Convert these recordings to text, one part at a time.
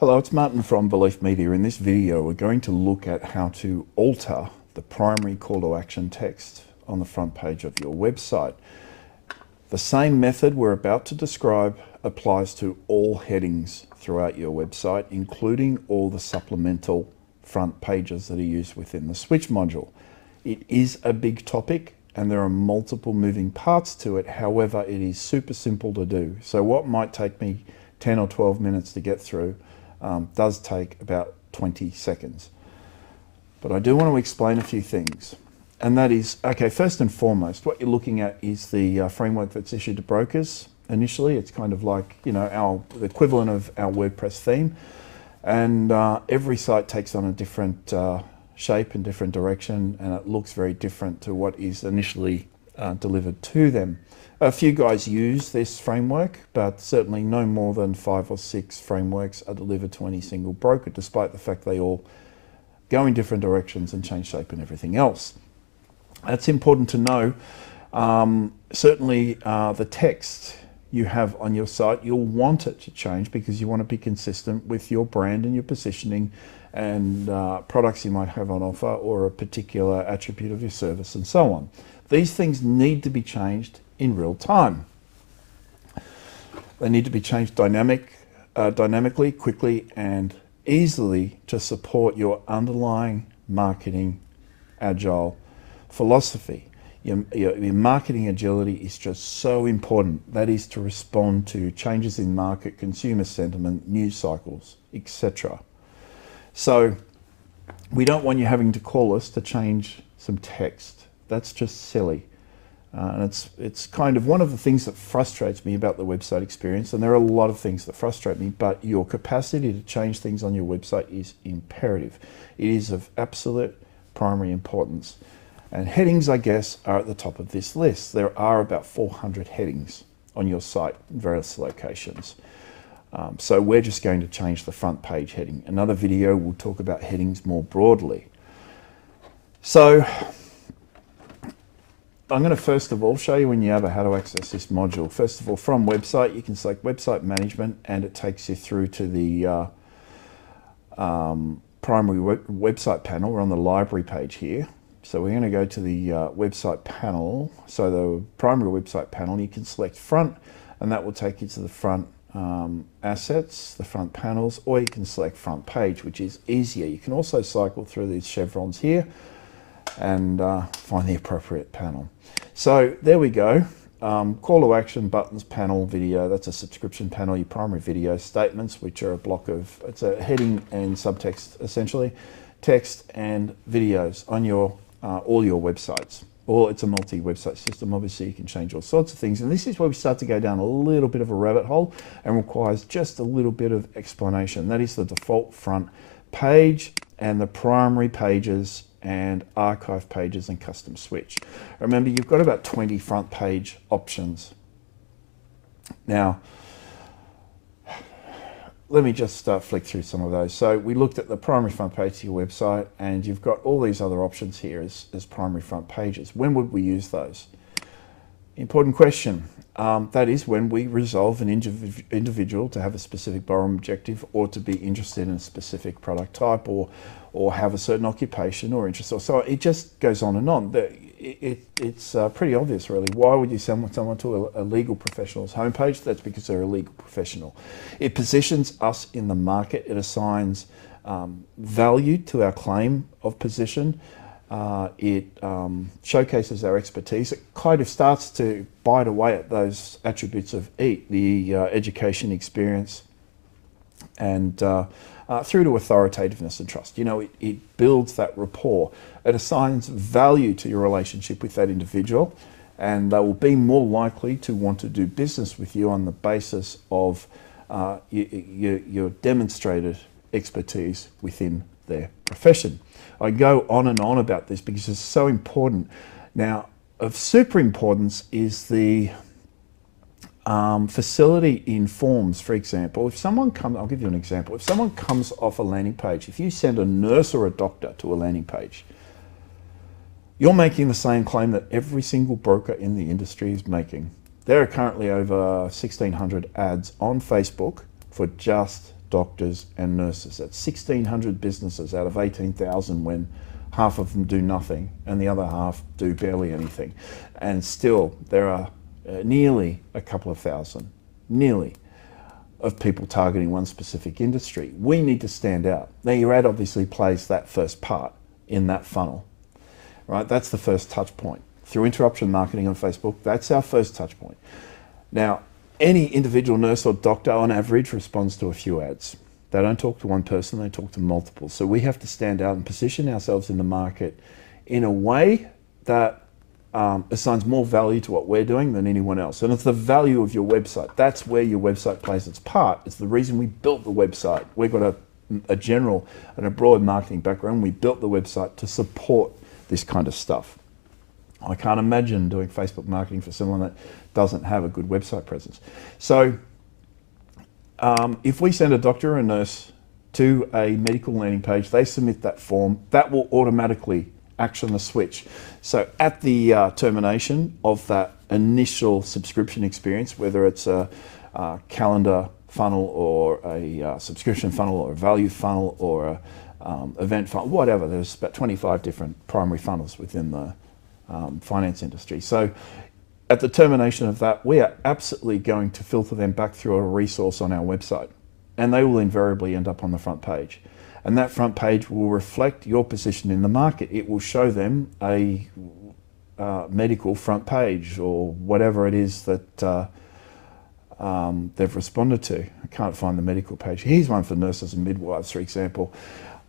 Hello, it's Martin from Belief Media. In this video, we're going to look at how to alter the primary call to action text on the front page of your website. The same method we're about to describe applies to all headings throughout your website, including all the supplemental front pages that are used within the switch module. It is a big topic and there are multiple moving parts to it. However, it is super simple to do. So what might take me 10 or 12 minutes to get through does take about 20 seconds. But I do want to explain a few things. And that is, okay, first and foremost, what you're looking at is the framework that's issued to brokers. Initially, it's kind of like, you know, the equivalent of our WordPress theme. And every site takes on a different shape and different direction, and it looks very different to what is initially delivered to them. A few guys use this framework, but certainly no more than 5 or 6 frameworks are delivered to any single broker, despite the fact they all go in different directions and change shape and everything else. That's important to know. Certainly the text you have on your site, you'll want it to change because you want to be consistent with your brand and your positioning and products you might have on offer or a particular attribute of your service and so on. These things need to be changed in real time. They need to be changed dynamically, quickly and easily to support your underlying marketing agile philosophy. Your marketing agility is just so important. That is to respond to changes in market, consumer sentiment, news cycles, etc. So we don't want you having to call us to change some text. That's just silly. And it's kind of one of the things that frustrates me about the website experience, and there are a lot of things that frustrate me, but your capacity to change things on your website is imperative. It is of absolute primary importance. And headings, I guess, are at the top of this list. There are about 400 headings on your site in various locations. So we're just going to change the front page heading. Another video will talk about headings more broadly. So I'm going to first of all show you in Yabba how to access this module. First of all, from website, you can select website management and it takes you through to the primary website panel. We're on the library page here. So we're going to go to the website panel. So the primary website panel, you can select front and that will take you to the front assets, the front panels, or you can select front page, which is easier. You can also cycle through these chevrons here and find the appropriate panel. So there we go. Call to action, buttons, panel, video. That's a subscription panel. Your primary video statements, which are a block of, it's a heading and subtext essentially, text and videos on your all your websites. Or it's a multi-website system. Obviously, you can change all sorts of things. And this is where we start to go down a little bit of a rabbit hole and requires just a little bit of explanation. That is the default front page and the primary pages and archive pages and custom switch. Remember, you've got about 20 front page options. Now, let me just flick through some of those. So we looked at the primary front page of your website and you've got all these other options here as primary front pages. When would we use those? Important question. That is when we resolve an individual to have a specific borrowing objective or to be interested in a specific product type or have a certain occupation or interest. So it just goes on and on. It's pretty obvious, really. Why would you send someone to a legal professional's homepage? That's because they're a legal professional. It positions us in the market. It assigns value to our claim of position. It showcases our expertise. It kind of starts to bite away at those attributes of EAT, the education, experience, and through to authoritativeness and trust. You know, it builds that rapport. It assigns value to your relationship with that individual, and they will be more likely to want to do business with you on the basis of your demonstrated expertise within their profession. I go on and on about this because it's so important. Now, of super importance is the facility in forms. For example, if someone comes, I'll give you an example. If someone comes off a landing page, if you send a nurse or a doctor to a landing page, you're making the same claim that every single broker in the industry is making. There are currently over 1,600 ads on Facebook for just doctors and nurses. That's 1,600 businesses out of 18,000 when half of them do nothing and the other half do barely anything. And still there are nearly a couple of thousand, nearly, of people targeting one specific industry. We need to stand out. Now your ad obviously plays that first part in that funnel, right? That's the first touch point. Through interruption marketing on Facebook, that's our first touch point. Now, any individual nurse or doctor on average responds to a few ads. They don't talk to one person, they talk to multiple. So we have to stand out and position ourselves in the market in a way that assigns more value to what we're doing than anyone else. And it's the value of your website. That's where your website plays its part. It's the reason we built the website. We've got a general and a broad marketing background. We built the website to support this kind of stuff. I can't imagine doing Facebook marketing for someone that doesn't have a good website presence. So if we send a doctor or a nurse to a medical landing page, they submit that form, that will automatically action the switch. So at the termination of that initial subscription experience, whether it's a calendar funnel or a subscription funnel or a value funnel or a event funnel, whatever, there's about 25 different primary funnels within the finance industry. So at the termination of that, we are absolutely going to filter them back through a resource on our website, and they will invariably end up on the front page. And that front page will reflect your position in the market. It will show them a medical front page or whatever it is that they've responded to. I can't find the medical page. Here's one for nurses and midwives, for example.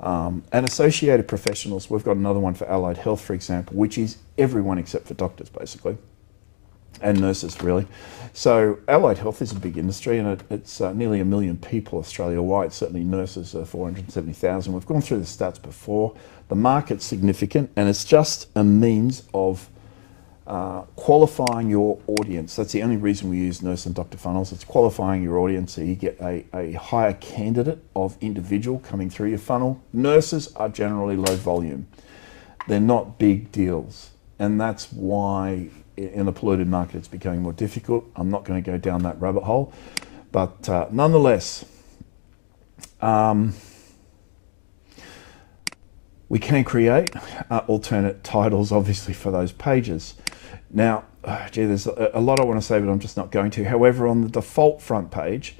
And associated professionals, we've got another one for allied health, for example, which is everyone except for doctors, basically, and nurses, really. So allied health is a big industry, and it's nearly 1 million people Australia-wide. Certainly nurses are 470,000. We've gone through the stats before. The market's significant, and it's just a means of qualifying your audience. That's the only reason we use nurse and doctor funnels. It's qualifying your audience so you get a higher candidate of individual coming through your funnel. Nurses are generally low volume. They're not big deals, and that's why in a polluted market it's becoming more difficult. I'm not going to go down that rabbit hole, but nonetheless, we can create alternate titles, obviously, for those pages. Now, gee, there's a lot I want to say, but I'm just not going to. However, on the default front page,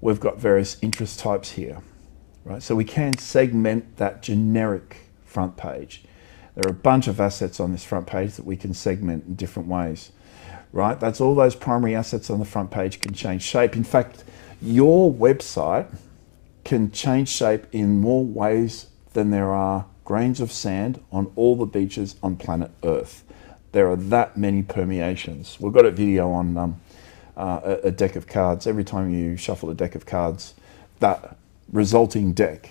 we've got various interest types here, right? So we can segment that generic front page. There are a bunch of assets on this front page that we can segment in different ways, right? That's all those primary assets on the front page can change shape. In fact, your website can change shape in more ways than there are grains of sand on all the beaches on planet Earth. There are that many permeations. We've got a video on a deck of cards. Every time you shuffle a deck of cards, that resulting deck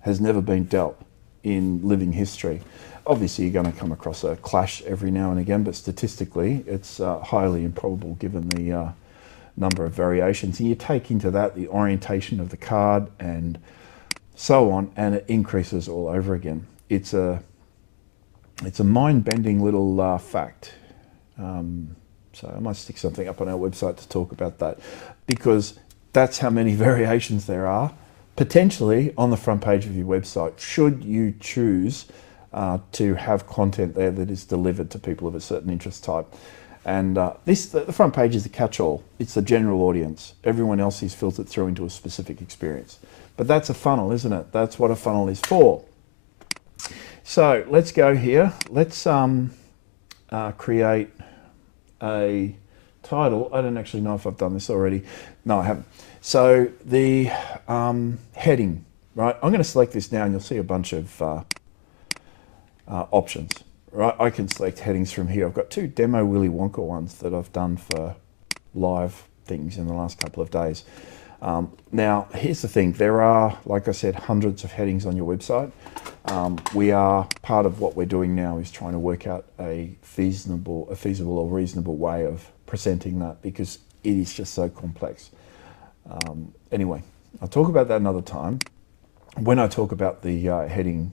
has never been dealt in living history. Obviously, you're going to come across a clash every now and again, but statistically, it's highly improbable given the number of variations. And you take into that the orientation of the card and so on, and it increases all over again. It's a mind-bending little fact. So I might stick something up on our website to talk about that, because that's how many variations there are potentially on the front page of your website, should you choose to have content there that is delivered to people of a certain interest type. And the front page is a catch-all. It's the general audience. Everyone else is filtered through into a specific experience. But that's a funnel, isn't it? That's what a funnel is for. So let's go here. Let's create a title. I don't actually know if I've done this already. No, I haven't. So the heading, right? I'm going to select this now, and you'll see a bunch of options, right? I can select headings from here. I've got 2 demo Willy Wonka ones that I've done for live things in the last couple of days. Now, here's the thing. There are, like I said, hundreds of headings on your website. We are, part of what we're doing now is trying to work out a feasible or reasonable way of presenting that, because it is just so complex. Anyway, I'll talk about that another time when I talk about the heading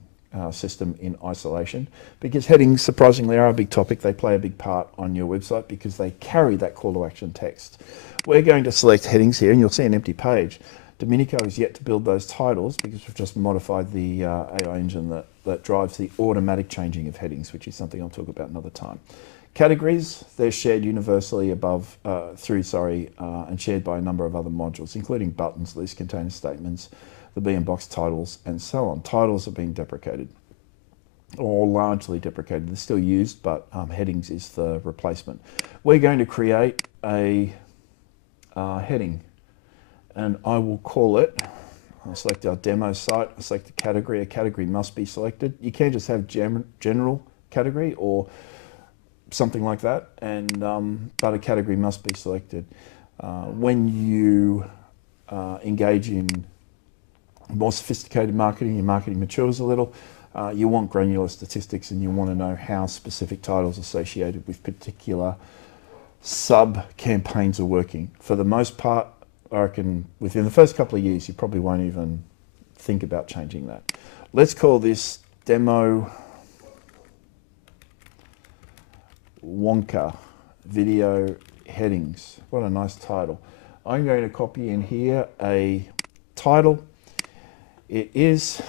system in isolation, because headings, surprisingly, are a big topic. They play a big part on your website because they carry that call to action text. We're going to select headings here, and you'll see an empty page Domenico is yet to build those titles because we've just modified the AI engine that drives the automatic changing of headings, which is something I'll talk about another time. Categories, they're shared universally and shared by a number of other modules, including buttons, list container statements, the B-in-box titles, and so on. Titles are being deprecated, or largely deprecated. They're still used, but headings is the replacement. We're going to create a heading, and I will call it, I'll select our demo site, I'll select a category must be selected. You can just have general category or something like that, and but a category must be selected. When you engage in more sophisticated marketing, your marketing matures a little, you want granular statistics and you want to know how specific titles associated with particular sub-campaigns are working. For the most part, I reckon within the first couple of years, you probably won't even think about changing that. Let's call this Demo Wonka Video Headings. What a nice title. I'm going to copy in here a title. It is,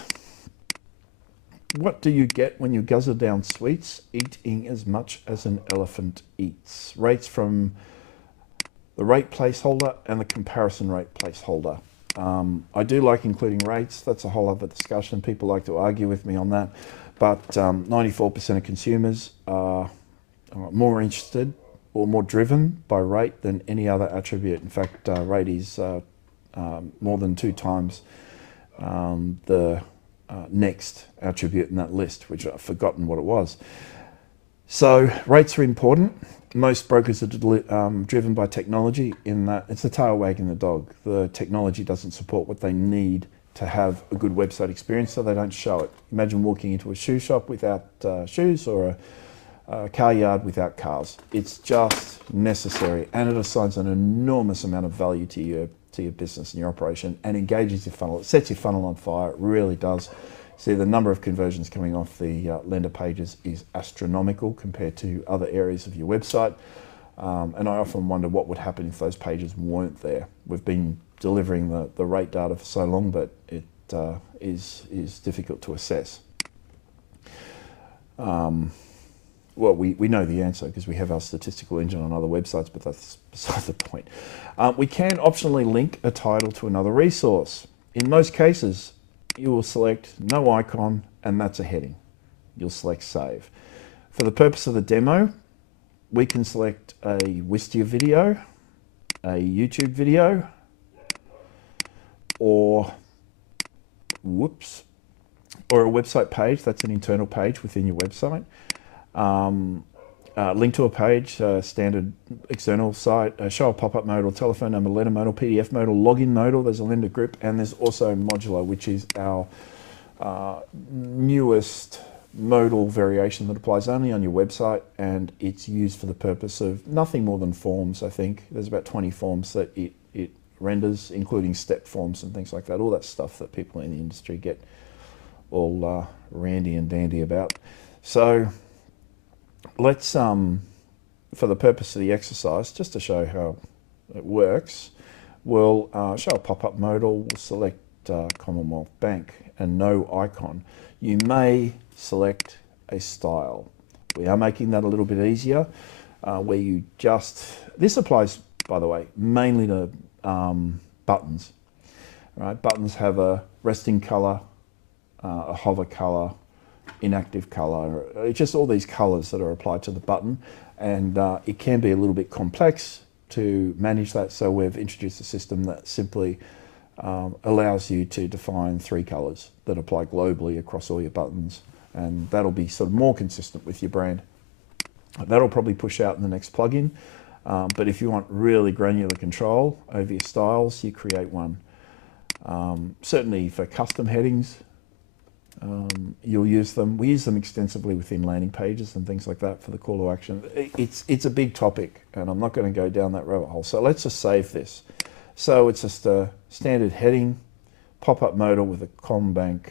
what do you get when you guzzle down sweets, eating as much as an elephant eats? Rates from the rate placeholder and the comparison rate placeholder. I do like including rates. That's a whole other discussion. People like to argue with me on that. But 94% of consumers are more interested or more driven by rate than any other attribute. In fact, rate is more than 2 times the next attribute in that list, which I've forgotten what it was. So rates are important. Most brokers are driven by technology, in that it's the tail wagging the dog. The technology doesn't support what they need to have a good website experience, so they don't show it. Imagine walking into a shoe shop without shoes, or a car yard without cars. It's just necessary, and it assigns an enormous amount of value to your business and your operation, and engages your funnel. It sets your funnel on fire. It really does. See, the number of conversions coming off the lender pages is astronomical compared to other areas of your website. And I often wonder what would happen if those pages weren't there. We've been delivering the rate data for so long, but it is difficult to assess. Well, we know the answer because we have our statistical engine on other websites, but that's beside the point. We can optionally link a title to another resource. In most cases, you will select no icon, and that's a heading. You'll select save. For the purpose of the demo, we can select a Wistia video, a YouTube video, or a website page. That's an internal page within your website. Link to a page, standard external site, show a pop-up modal, telephone number, letter modal, PDF modal, login modal. There's a lender group, and there's also modular, which is our newest modal variation that applies only on your website, and it's used for the purpose of nothing more than forms. I think there's about 20 forms that it renders, including step forms and things like that, all that stuff that people in the industry get all randy and dandy about. So let's, for the purpose of the exercise, just to show how it works, we'll show a pop-up modal. We'll select Commonwealth Bank and no icon. You may select a style. We are making that a little bit easier, where you just, this applies, by the way, mainly to buttons. Right? Buttons have a resting color, a hover color, inactive color. It's just all these colors that are applied to the button, and it can be a little bit complex to manage that. So we've introduced a system that simply allows you to define 3 colors that apply globally across all your buttons, and that'll be sort of more consistent with your brand. That'll probably push out in the next plugin, but if you want really granular control over your styles, you create one. Certainly for custom headings, you'll use them. We use them extensively within landing pages and things like that for the call to action. It's a big topic, and I'm not going to go down that rabbit hole. So let's just save this. So it's just a standard heading, pop-up modal with a CommBank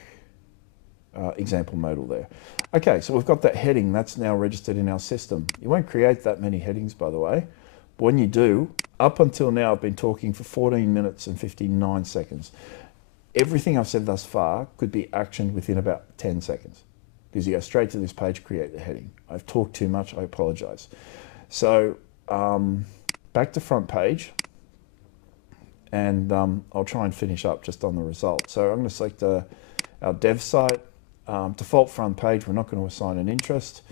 example modal there. Okay, so we've got that heading. That's now registered in our system. You won't create that many headings, by the way, But when you do, up until now, I've been talking for 14 minutes and 59 seconds. Everything I've said thus far could be actioned within about 10 seconds because you go straight to this page, create the heading. I've talked too much, I apologize. So back to front page, and I'll try and finish up just on the result. So I'm going to select our dev site, default front page. We're not going to assign an interest.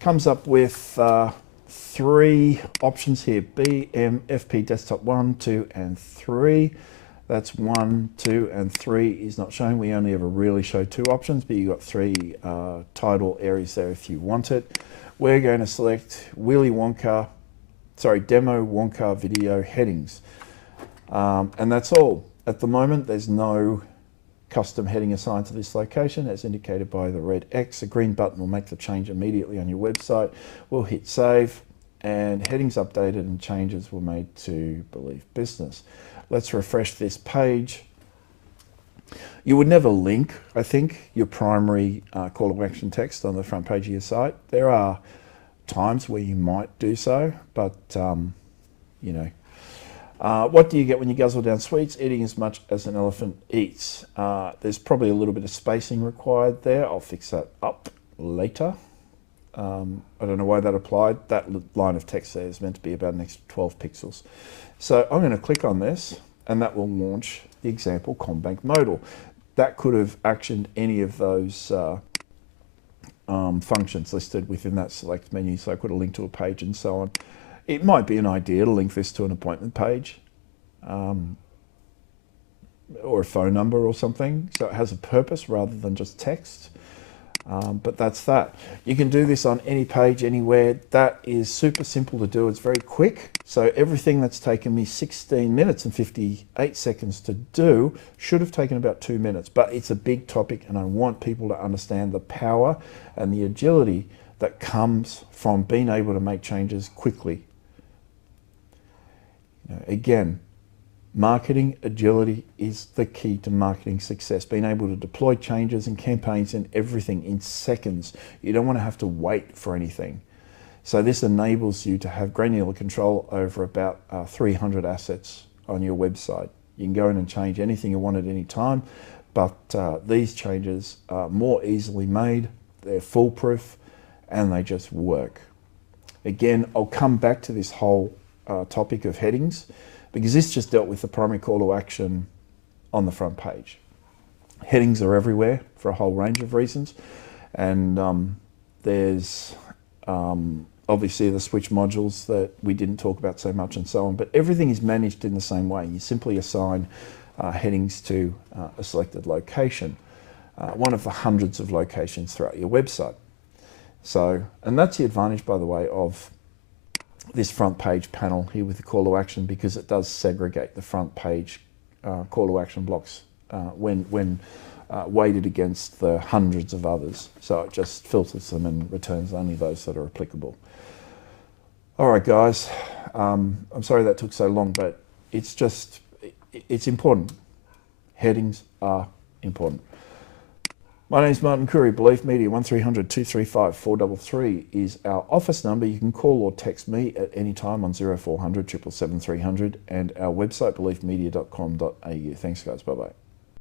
Comes up with 3 options here, BMFP desktop 1, 2, and 3. That's 1, 2, and 3 is not shown. We only ever really show 2 options, but you've got 3 title areas there if you want it. We're going to select Demo Wonka video headings. And that's all. At the moment, there's no custom heading assigned to this location, as indicated by the red X. A green button will make the change immediately on your website. We'll hit save, and headings updated and changes were made to Believe Business. Let's refresh this page. You would never link, I think, your primary call to action text on the front page of your site. There are times where you might do so, but you know. What do you get when you guzzle down sweets? Eating as much as an elephant eats. There's probably a little bit of spacing required there. I'll fix that up later. I don't know why that applied. That line of text there is meant to be about an extra 12 pixels. So I'm going to click on this, and that will launch the example CommBank modal. That could have actioned any of those functions listed within that select menu. So I could have linked to a page and so on. It might be an idea to link this to an appointment page or a phone number or something. So it has a purpose rather than just text. But that's that. You can do this on any page, anywhere. That is super simple to do. It's very quick. So everything that's taken me 16 minutes and 58 seconds to do should have taken about 2 minutes. But it's a big topic, and I want people to understand the power and the agility that comes from being able to make changes quickly. Again, marketing agility is the key to marketing success. Being able to deploy changes and campaigns and everything in seconds. You don't want to have to wait for anything. So this enables you to have granular control over about 300 assets on your website. You can go in and change anything you want at any time, but these changes are more easily made, they're foolproof, and they just work. Again, I'll come back to this whole topic of headings, because this just dealt with the primary call to action on the front page. Headings are everywhere for a whole range of reasons, and there's obviously the switch modules that we didn't talk about so much and so on, but everything is managed in the same way. You simply assign headings to a selected location, one of the hundreds of locations throughout your website. So, and that's the advantage, by the way, of this front page panel here with the call to action, because it does segregate the front page call to action blocks when weighted against the hundreds of others. So it just filters them and returns only those that are applicable. All right, guys, I'm sorry that took so long, but it's important. Headings are important. My name is Martin Curry, Belief Media. 1300 235 433 is our office number. You can call or text me at any time on 0400 777 300, and our website, beliefmedia.com.au. Thanks, guys. Bye-bye.